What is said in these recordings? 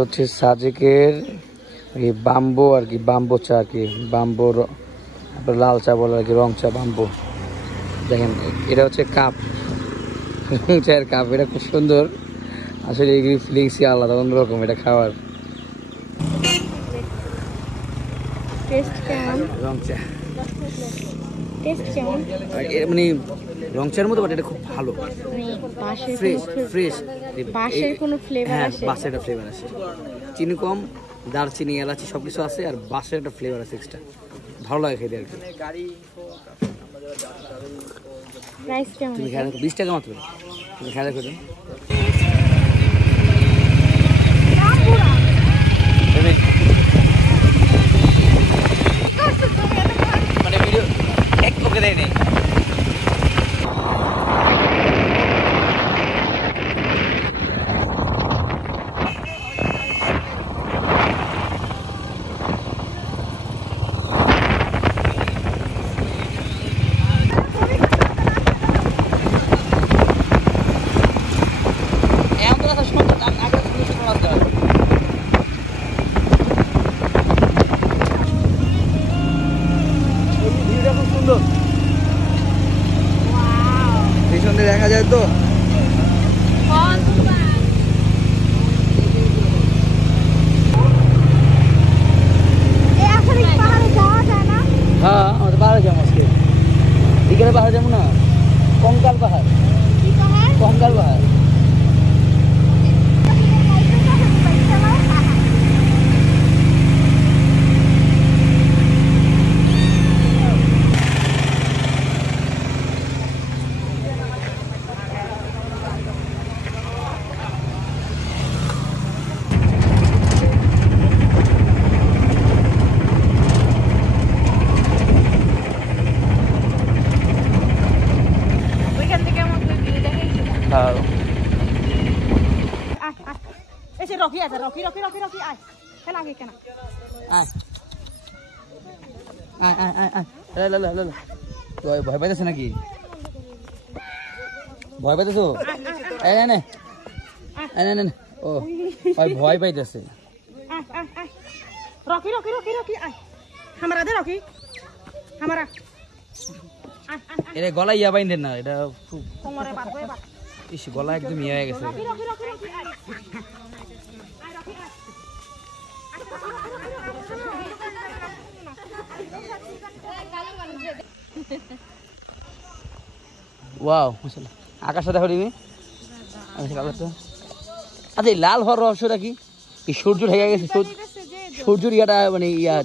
হচ্ছে সাজেকের এই বাম্বো আর কি, বাম্বো চা আর কি, বাম্বোর লাল চা বলে আর কি, রং চা বাম্বো। দেখেন এটা হচ্ছে কাপ, চায়ের কাপ, এটা খুব সুন্দর আসলে। এই ফিলিংসই আলাদা, অন্যরকম এটা খাওয়ার। রং চা মানে রং চার মতো, বাট এটা খুব ভালো, ফ্রেশ, বাঁশের কোনো ফ্লেভার আসে, বাঁশের একটা ফ্লেভার আসে, চিনি কম, দারচিনি এলাচি সবকিছু আছে, আর বাঁশের একটা ফ্লেভার আছে এক্সট্রা, ভালো লাগে খেতে আর কি। তুমি খেয়ে দেখো, 20 টাকা মাত্র, তুমি খেয়ে দেখো। মানে ভিডিও এক ওকে দেয় নেই। পিছনে দেখা যায় তো, হ্যাঁ আমাদের পাহাড়ে যাবো আজকে, বিকেলে পাহাড়ে যাবো না, কঙ্কাল পাহাড়, কঙ্কাল পাহাড়। ভয় পাইতেছে নাকি? ভয় পাইতেছো? ও ভয় পাইতেছে। এটা গলা ইয়া বাইন্দেন না, এটা গলা একদম ইয়া হয়ে গেছে। ওয়াও মাশাআল্লাহ, আকাশটা দেখো দিবি। আচ্ছা এই লাল হওয়ার রহস্যটা কি? এই সূর্য ঢেকে গেছে, সূর্যের ইয়াটা মানে ইয়া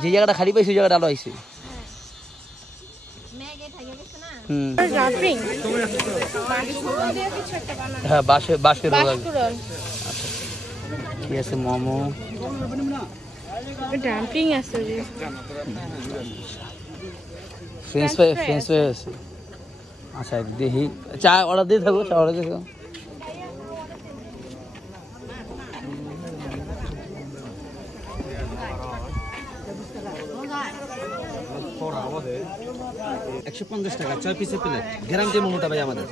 যে জায়গাটা খালি পাই সেই জায়গাটা আলো আইছে। হ্যাঁ বাঁশের ঠিক আছে। মোমো, ডাম্পলিং আছে, ফ্রেঞ্চ ফ্রাই আছে। আচ্ছা দেখি, চা অর্ডার দিয়ে থাকো, চা অর্ডার দিয়ে থাকো। টাকা 6 পিসের প্লেট, গ্যারান্টি মোমোটা ভাই আমাদের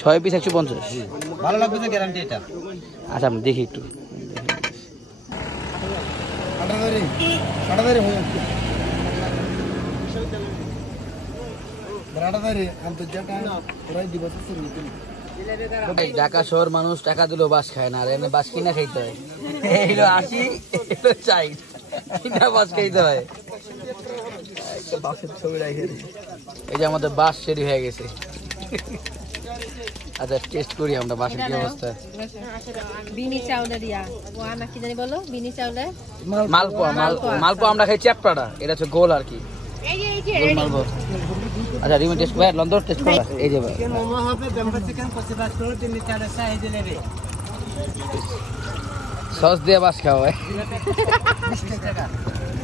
6 পিস 150। ভালো লাগবে না গ্যারান্টি এটা। আচ্ছা আমি দেখি একটু, ঢাকা শহর মানুষ টাকা দিলেও বাস খায় না, আর এনে বাস কিনা খাইতে হয়। এইগুলো 80, এগুলো 60, কিনা বাস খাইতে হয়। এই যে আমাদের বাস রেডি হয়ে গেছে। আচ্ছা টেস্ট করি আমরা বাসের কি অবস্থা। বিনি চাউলে দিয়া ও আনা কি জানি বলো, বিনি চাউলে মালপোয়া আমরা খাই চ্যাপটাটা, এটা হচ্ছে গোল আর কি, গোল মালপোয়া। আচ্ছা রিমি টেস্ট করে লন্ডন টেস্ট করা। এই যে ভাই মোমো হবে বেম্বো চিকেন 25 টাকা, বিনি চাউলে সাইজ নেবে, সস দিয়ে বাস খাওয়া হয় 20 টাকা।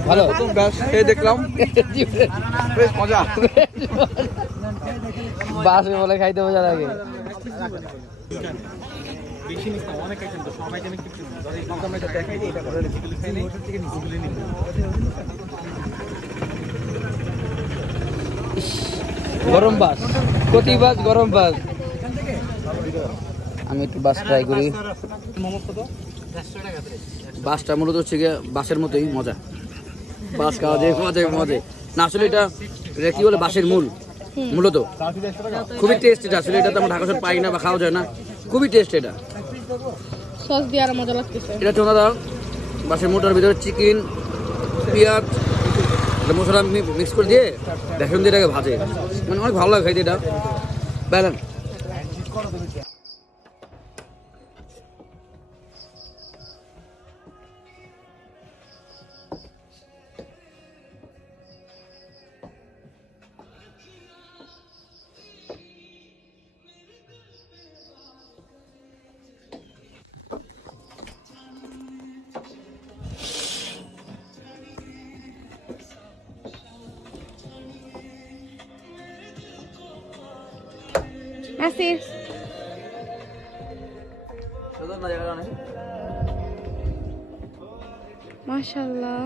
ভালো তুমি বাস খেয়ে দেখলাম, বেশ মজা। বাসে বলে খাইতে মজা লাগে। গরম বাস, প্রতি বাস গরম বাস। আমি একটু বাস ট্রাই করি। বাসটা মূলত হচ্ছে গিয়ে বাসের মতোই মজা, বাস খাওয়া যায় মজা না। আসলে এটা কি বলে বাসের মূলত খুবই টেস্ট এটা। আসলে এটা তো আমরা ঢাকা শহর পাই না বা খাওয়া যায় না, খুবই টেস্ট এটা। সস দিয়ে আর মজা লাগতেছে। এটা চোনা দাও বাসের মোটার ভিতরে চিকেন, পেঁয়াজ, মশলা মিক্স করে দিয়ে বেসন দিয়ে এটাকে ভাজে, মানে অনেক ভালো লাগে খাইতে এটা। বাইলাম Así. Mashallah.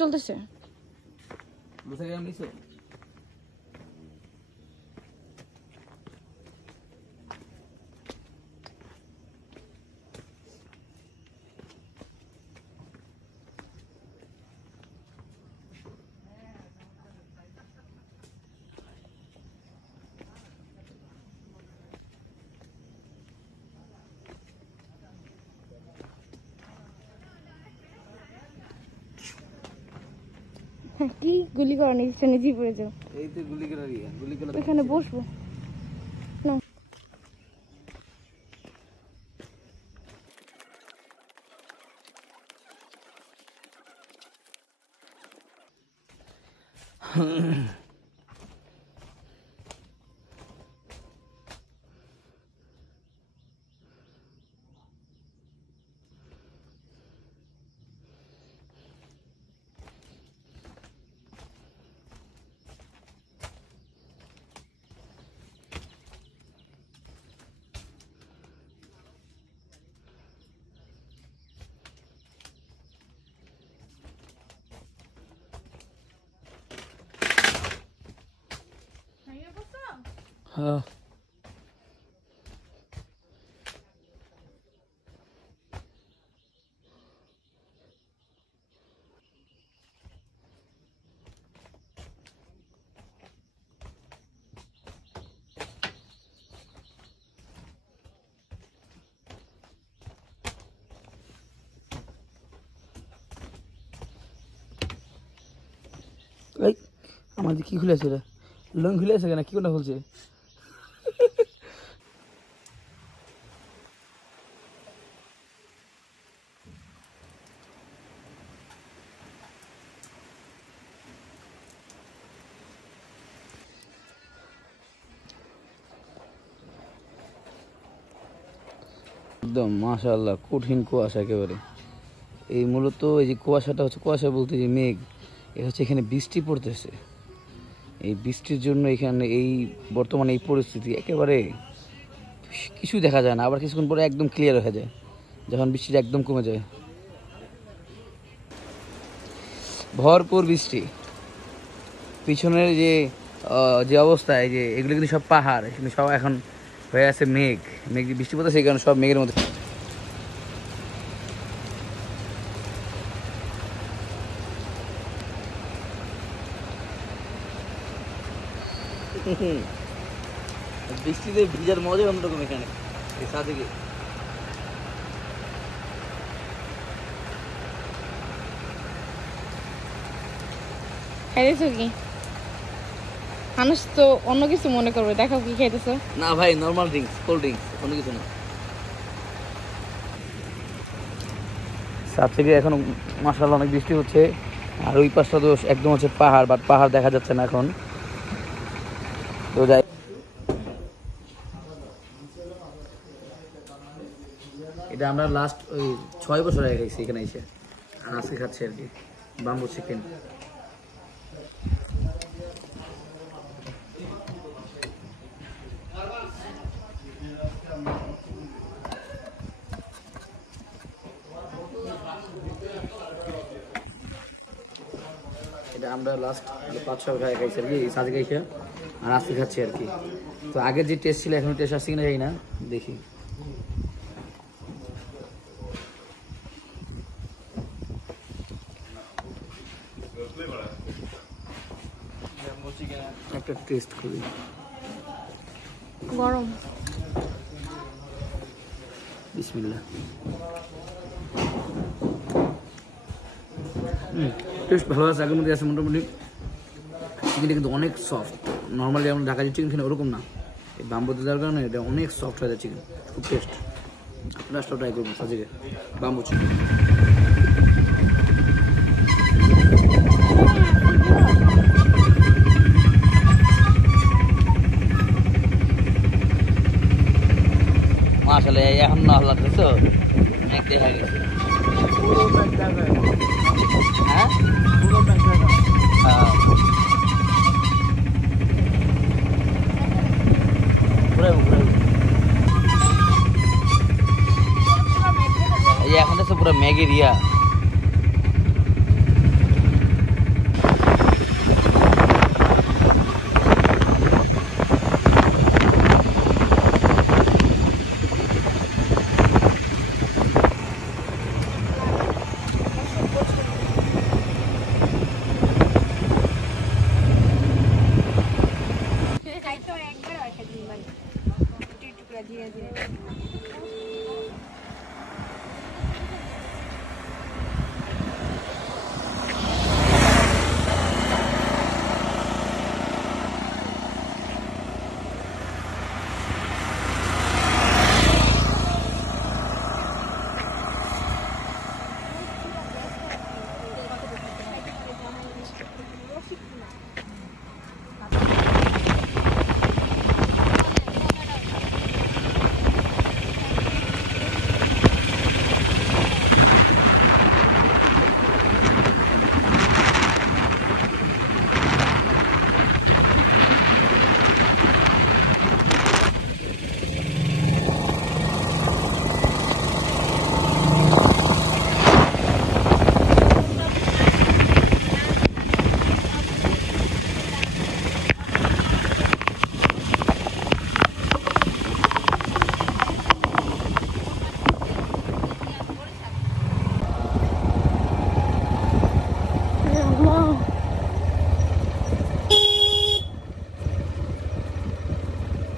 চলতেছে কি গুলি করা নিচ্ছে নিজেই পড়ে যাও। এই তো গুলি করা এখানে বসবো না। হ্যাঁ আমাদের কি খুলেছে রে, লং খুলেছে কেন, কি কোনটা খুলছে? একদম মাশাআল্লাহ কঠিন কুয়াশা একেবারে। এই মূলত এই যে কুয়াশাটা হচ্ছে, কুয়াশা বলতে যে মেঘ, এটা হচ্ছে এখানে বৃষ্টি পড়তেছে। এই বৃষ্টির জন্য এখানে এই বর্তমানে এই পরিস্থিতি, একেবারে কিছু দেখা যায় না, আবার কিছুক্ষণ পরে একদম ক্লিয়ার হয়ে যায় যখন বৃষ্টিটা একদম কমে যায়। ভরপুর বৃষ্টি, পিছনের যে যে অবস্থা, এই যে এগুলো কিন্তু সব পাহাড়, কিন্তু সব এখন হয়ে আছে মেঘ, মেঘ বৃষ্টি পড়তে সেই কারণে সব মেঘের মধ্যে। বৃষ্টিতে ভিজার মজা অন্যরকম এখানে এই সাদিকে। খাইতেছো কি? মানুষ তো অন্য কিছু মনে করবে, দেখো কি খাইতেছো। না ভাই, নরমাল ড্রিঙ্কস, কোল্ড ড্রিঙ্কস, অন্য কিছু না। সাত থেকে এখন মাশাআল্লাহ অনেক বৃষ্টি হচ্ছে, আর ওই পাশটা তো একদম হচ্ছে পাহাড়, বাট পাহাড় দেখা যাচ্ছে না এখন। তো যাই, এটা আমরা লাস্ট ওই 6 বছর আগে খাইছি এখানে এসে, আর আজকে খাচ্ছি আর কি বাম্বু চিকেন। এটা আমরা লাস্ট 5-6 বছর আগে খাইছি আর কি, সাজে খাইছি আর আজকে খাচ্ছি আর কি। তো আগের যে টেস্ট ছিল এখন টেস্ট আসছে কিনা জানি না, দেখি। একটা টেস্ট করি, গরম। বিসমিল্লাহ। টেস্ট ভালো আছে, আগের মধ্যে আছে মোটামুটি। চিকেনটা কিন্তু অনেক সফট, নর্মালি আমরা ঢাকা যে চিকেন খাই ওরকম না, এই বাম্বুতে দেওয়ার কারণে এটা অনেক সফট হয়ে যায় চিকেন, খুব টেস্ট। আপনারা ট্রাই করবেন সাজিকে বাম্বু চিকেন। আসলে এখন না হল্লা তো অনেক দেখা গেছে। হ্যাঁ এখন তো পুরো ম্যাগি রিয়া।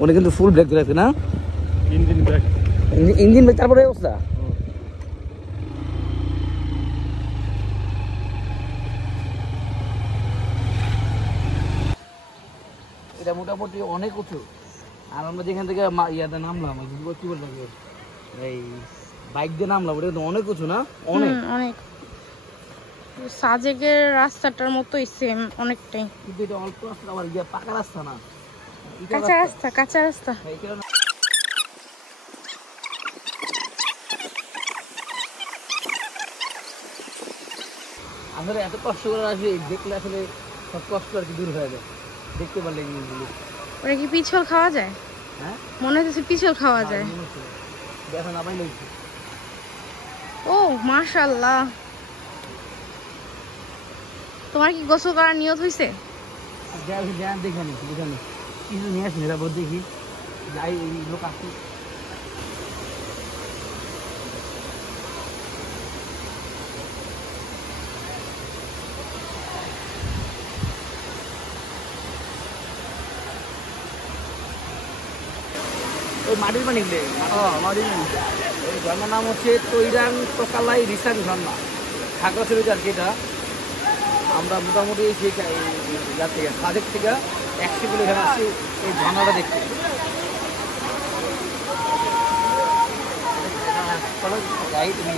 উনি কিন্তু ফুল ব্রেক দিয়েছে না, ইঞ্জিন ব্রেক, তারপরে অবস্থা। এটা মোটামুটি অনেক উঁচু, আর আমরা যেখান থেকে ইয়াতে নামলাম কি বলবো এই বাইক দিয়ে নামলাম, ওটা কিন্তু অনেক উঁচু না, অনেক অনেক সাজেকের রাস্তাটার মতোই সেম অনেকটাই, কিন্তু এটা অল্প রাস্তা, আবার গিয়ে পাকা রাস্তা না, কাঁচা রাস্তা, কাঁচা রাস্তা। আসলে এত কষ্ট করে আসলে দেখলে আসলে সব কষ্ট আর কি দূর হয়ে যায়, দেখতে পারলে জিনিসগুলো। ওটা কি পিছল খাওয়া যায়? হ্যাঁ মনে হচ্ছে পিছল খাওয়া যায়। দেখো না ভাই লাগছে। ও মাশাআল্লাহ, তোমার কি গোসল করার নিয়ত হয়েছে? দেখানি দেখানি কিছু নিয়ে আসি নিরাপদ, দেখি যাই এই লোক আসি। ওই মাটির পানি মাটির পানি, ওই ঝর্ণার নাম হচ্ছে তৈরাং তোকালাই রিসান ঝর্ণা, খাগড়াছড়ি আর কি। এটা আমরা মোটামুটি সেই থেকে সাজেক থেকে 1 কিলো এখানে আসছি এই ঝর্ণাটা দেখতে। যাই তুমি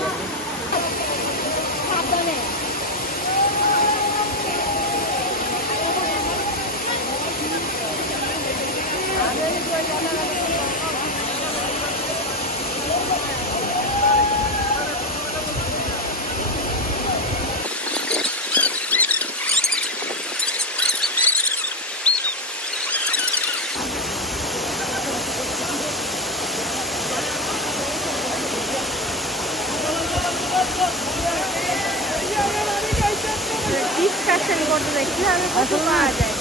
ডিসকাশন করতে যাই কিভাবে কত পাওয়া যায়।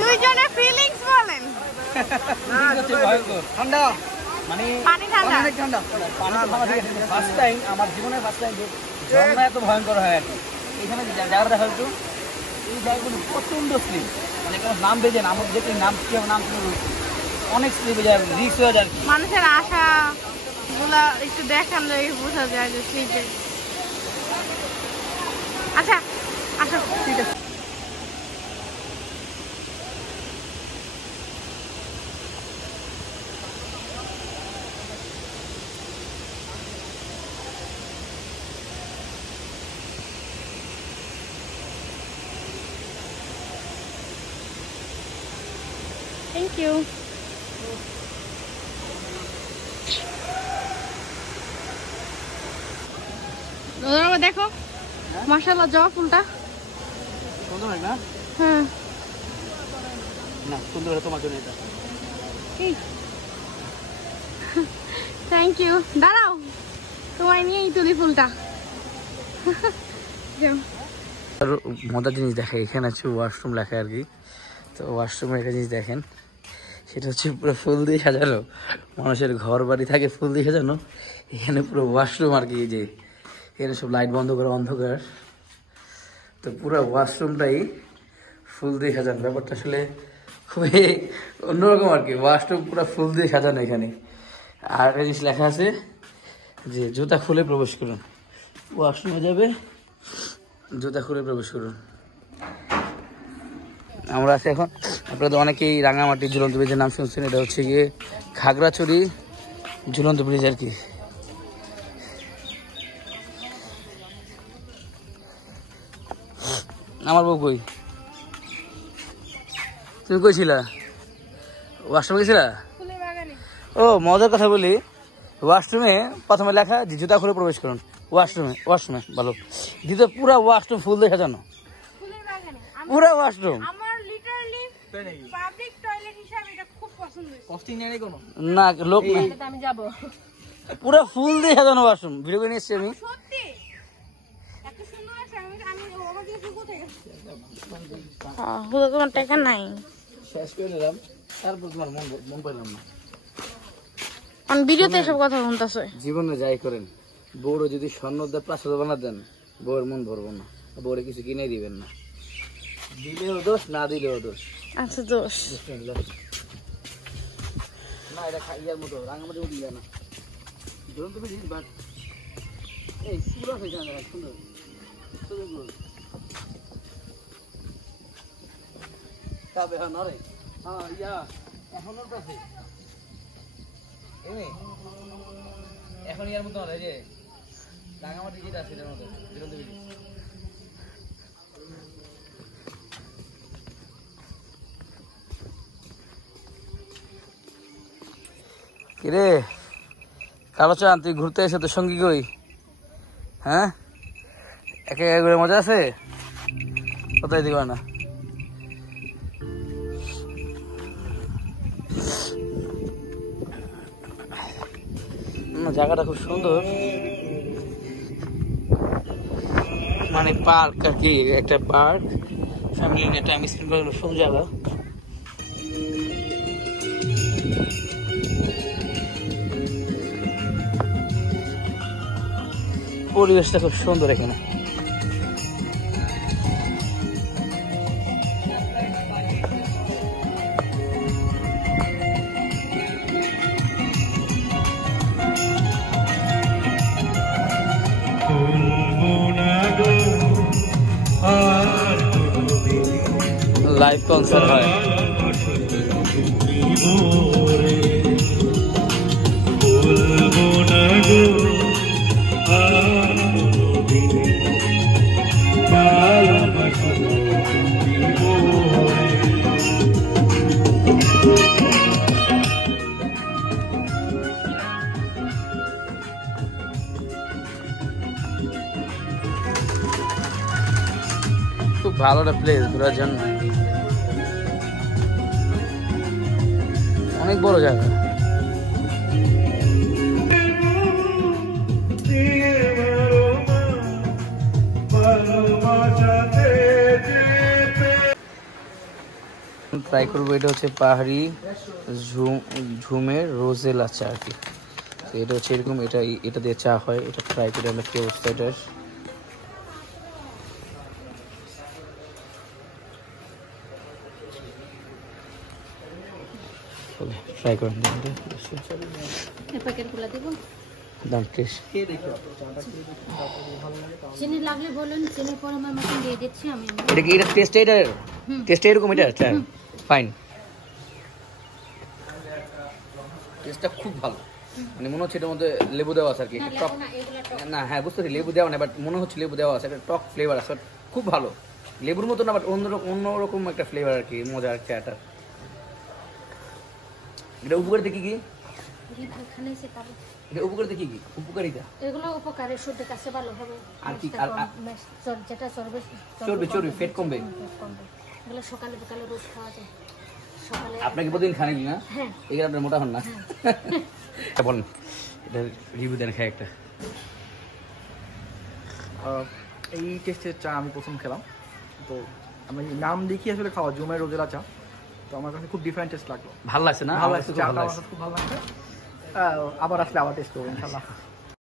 দুইজনের ফিলিংস বলেন। ঠান্ডা মানে পানি ঠান্ডা, অনেক ঠান্ডা। ফার্স্ট টাইম আমার জীবনের ফার্স্ট টাইম ঝর্ণা এত ভয়ঙ্কর হয় আর কি। এখানে জায়গাটা দেখা একটু, এই জায়গাগুলো প্রচন্ড স্লিপ, মানে কোনো নাম বেজে না, আমার যেতে নাম কি নাম শুনে রয়েছে, অনেক স্লিপে যায়, রিস্ক হয়ে যায়। মানুষের আশা গুলা একটু দেখালে বোঝা যায় যে স্লিপে। আচ্ছা আচ্ছা ঠিক আছে। Thank you. দেখো মাশাআল্লাহ জবা ফুলটা সুন্দর না? হ্যাঁ না সুন্দর, তোমার জন্য এটা। Thank you. দাঁড়াও তোমায় নিয়েই তুলি ফুলটা। মজার জিনিস দেখে এখানে আছে ওয়াশরুম লেখা আর কি। তো ওয়াশরুমে একটা জিনিস দেখেন, সেটা হচ্ছে পুরো ফুল দিয়ে সাজানো। মানুষের ঘর বাড়ি থাকে ফুল দিয়ে সাজানো, এখানে পুরো ওয়াশরুম আর কি। যে এখানে সব লাইট বন্ধ করে অন্ধকার, তো পুরো ওয়াশরুমটাই ফুল দিয়ে সাজানো। ব্যাপারটা আসলে খুবই অন্যরকম আর কি। ওয়াশরুম পুরো ফুল দিয়ে সাজানো এখানে। আর একটা জিনিস লেখা আছে যে জুতা খুলে প্রবেশ করুন, ওয়াশরুমে যাবে জুতা খুলে প্রবেশ করুন। আমরা আছি এখন, আপনারা তো অনেকেই রাঙামাটি ঝুলন্ত ব্রিজের নাম শুনছেন, এটা হচ্ছে গিয়ে খাগড়াছড়ি ঝুলন্ত ব্রিজ আর কি। আমার বউ কই? তুমি কই ছিলা? ওয়াশরুমে গেছিলা? ও মজার কথা বলি, ওয়াশরুমে প্রথমে লেখা যে জুতা খুলে প্রবেশ করুন, ওয়াশরুমে ভালো। দ্বিতীয় পুরা ওয়াশরুম ফুল দিয়ে সাজানো, পুরা ওয়াশরুম। না লোক না, পুরা ফুল দিয়ে সাজানো ওয়াশরুম। ভিডিও করে নিয়ে এসছি আমি। তোমার টাকা নাই, শেষ করে নিলাম, তারপর তোমার মন পাইলাম না। ভিডিওতে এসব কথা শুনতেছে। জীবনে যাই করেন, বউরে যদি স্বর্ণ দিয়ে প্লাস্টার বানা দেন, বউয়ের মন ভরবো না, বউরে কিছু কিনে দিবেন না। দিলেও দোষ, না দিলেও দোষ। আচ্ছা দোষ না, এটা ইয়ার মতো রাঙামাটির মতো ইয়া না, ধরুন তুমি জিনিস। বাট এই পুরো হয়েছে না, সুন্দর সুন্দর তবে হ্যাঁ নরে হ্যাঁ ইয়া এখনো তো আছে এখন ইয়ার মতো নয় যে রাঙামাটি যেটা আছে এটার মতো ধরুন তুমি। কিরে কালো চান, তুই ঘুরতে এসে তোর সঙ্গী কই? হ্যাঁ একে করে মজা আছে? কোথায় দিবা না জায়গাটা খুব সুন্দর মানে পার্ক আর কি একটা পার্ক ফ্যামিলি নিয়ে টাইম স্পেন্ড করার সুন্দর জায়গা পরিবেশটা খুব সুন্দর এখানে লাইভ কনসার্ট হয় খুব ভালো একটা প্লেস ঘোরার জন্য অনেক বড় জায়গা ট্রাই করবো এটা হচ্ছে পাহাড়ি ঝুমের রোজেলা চা আর কি এটা হচ্ছে এরকম এটা দিয়ে চা হয় এটা ট্রাই করে আমরা কি অবস্থা এটার ট্রাই করেন দাম টেস্ট চিনি লাগলে বলুন চিনি পরিমাণ মতো দিয়ে দিচ্ছি আমি এটা কি এটা টেস্ট এরকম এটা আচ্ছা ফাইন টেস্টটা খুব ভালো মানে মনে হচ্ছে এটার মধ্যে লেবু দেওয়া আছে আর কি টক না হ্যাঁ বুঝতে পারছি লেবু দেওয়া না বাট মনে হচ্ছে লেবু দেওয়া আছে একটা টক ফ্লেভার আছে খুব ভালো লেবুর মতো না বাট অন্যরকম একটা ফ্লেভার আর কি মজা আর চাটা এটা উপকারিতা কি কি এটা উপকারিতা কি কি উপকারিতা এগুলো উপকারে শুদ্ধ কাছে ভালো হবে আর কি যেটা চর্বি ফ্যাট কমবে এগুলো সকালে বিকালে রোজ খাওয়া যায় সকালে আপনাকে প্রতিদিন খান না হ্যাঁ এগুলো আপনার মোটা হন না বলেন এটা রিভিউ দেন খাই একটা এই টেস্টের চা আমি প্রথম খেলাম তো আমি নাম দেখি আসলে খাওয়া ঝুমের রোজেলা চা তো আমার কাছে খুব ডিফারেন্ট টেস্ট লাগলো ভালো লাগছে না ভালো লাগছে খুব ভালো লাগছে আবার আসলে আবার টেস্ট করবো ইনশাআল্লাহ